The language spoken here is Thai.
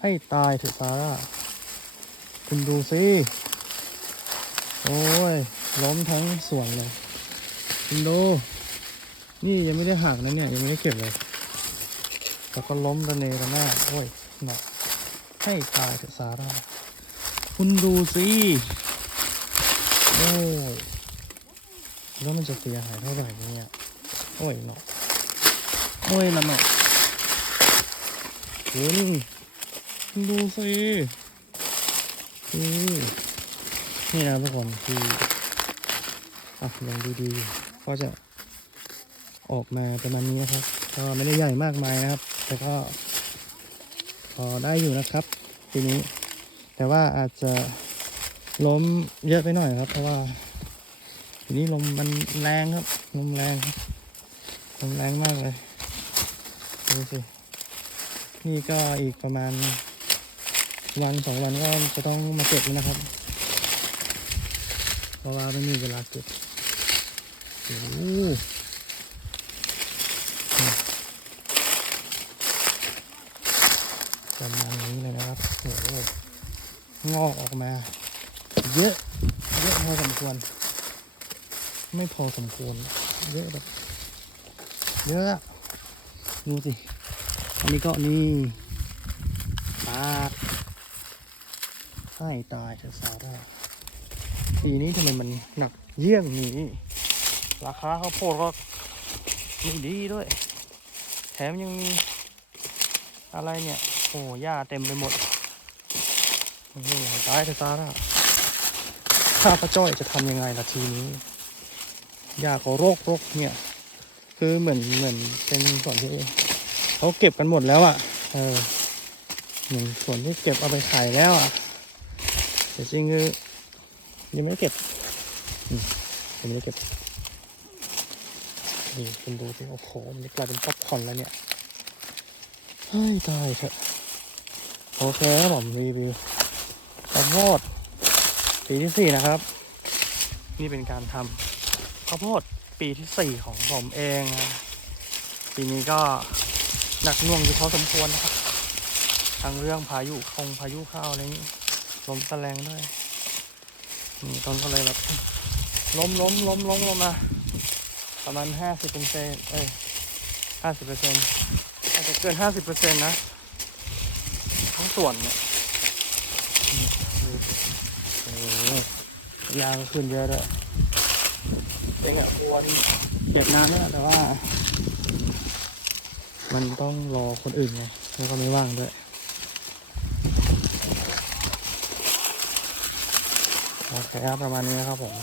ให้ตายเถอะซาร่า คุณดูสิ โอ้ย ล้มทั้งส่วนเลย คุณดู นี่ยังไม่ได้หักนะเนี่ย ยังไม่ได้เก็บเลย แต่ก็ล้มระเนระนาดโอ้ยหนักให้ตายเถอะซาร่า คุณดูสิ โอ้ย แล้วมันจะเสียหายเท่าไหร่เนี่ย โอ้ยเนาะโอ้ยละเนาะคุณคุณ ดูสินี่นะทุกคนคืออะลองดูดีๆก็จะออกมาประมาณนี้นะครับ ก็ไม่ได้ใหญ่มากมายนะครับ แต่ก็พอได้อยู่นะครับ ทีนี้ แต่ว่าอาจจะล้มเยอะไปหน่อยครับ เพราะว่า ทีนี้ลมมันแรงครับลมแรงครับลมแรงมากเลยดูสินี่ก็อีกประมาณ วันสองวันก็จะต้องมาเก็บนะครับ เพราะว่าไม่มีเวลาเก็บโอ้ประมาณนี้เลยนะครับโอ้โหงอกออกมา เยอะ เยอะพอสมควร ไม่พอสมควร เยอะแบบเยอะอะดูสิ อันนี้ก็นี่ปาด ให้ตายเถอะซาร่าปีนี้ทำไมมันหนักเยี่ยงนี้ ราคาข้าวโพดก็ไม่ดีด้วย แถมยังมี อะไรเนี่ย โอ้หญ้าเต็มไปหมดโหตายเถอะซาร่าข้าพระจ้อยจะทำยังไงล่ะทีนี้ยาก็โรคโรคเนี่ย คือเหมือนเหมือนเป็นส่วนที่เขาเก็บกันหมดแล้วอะ่ะ เออหมือนส่วนที่เก็บเอาไปขายแล้วอะ่ะ แต่จริงคือยังไม่ได้เก็บยังไม่ได้เก็บนี่คุณดูสิโอ้โห มันกลายเป็นป๊อปคอนแล้วเนี่ยเฮ้ยตายเถอะโอเคครับผมรีวิวข้าวโพดปีที่สี่นะครับ นี่เป็นการทำข้าวโพดปีที่สี่ของผมเองนะปีนี้ก็หนักหน่วงอยู่พอสมควรนะครับทั้งเรื่องพายุคงพายุเข้าอะไรนี้ มตะแรงด้วยนี่ต้นก็เลยแบบล้มล้มล้มล้มลงมาประมาณห้าสิบเปอร์เซ็นต์เอ้ยห้าสิบเปอร์เซ็นต์อาจจะเกินห้าสิบเปอร์เซ็นต์นะทั้งส่วนเนี่ยโอ้โหยางขึ้นเยอะด้วยเองอะควรเก็บนานเนี่ยแต่ว่า มันต้องรอคนอื่นไงแล้วก็ไม่ว่างด้วย โอเคครับประมาณนี้ครับผม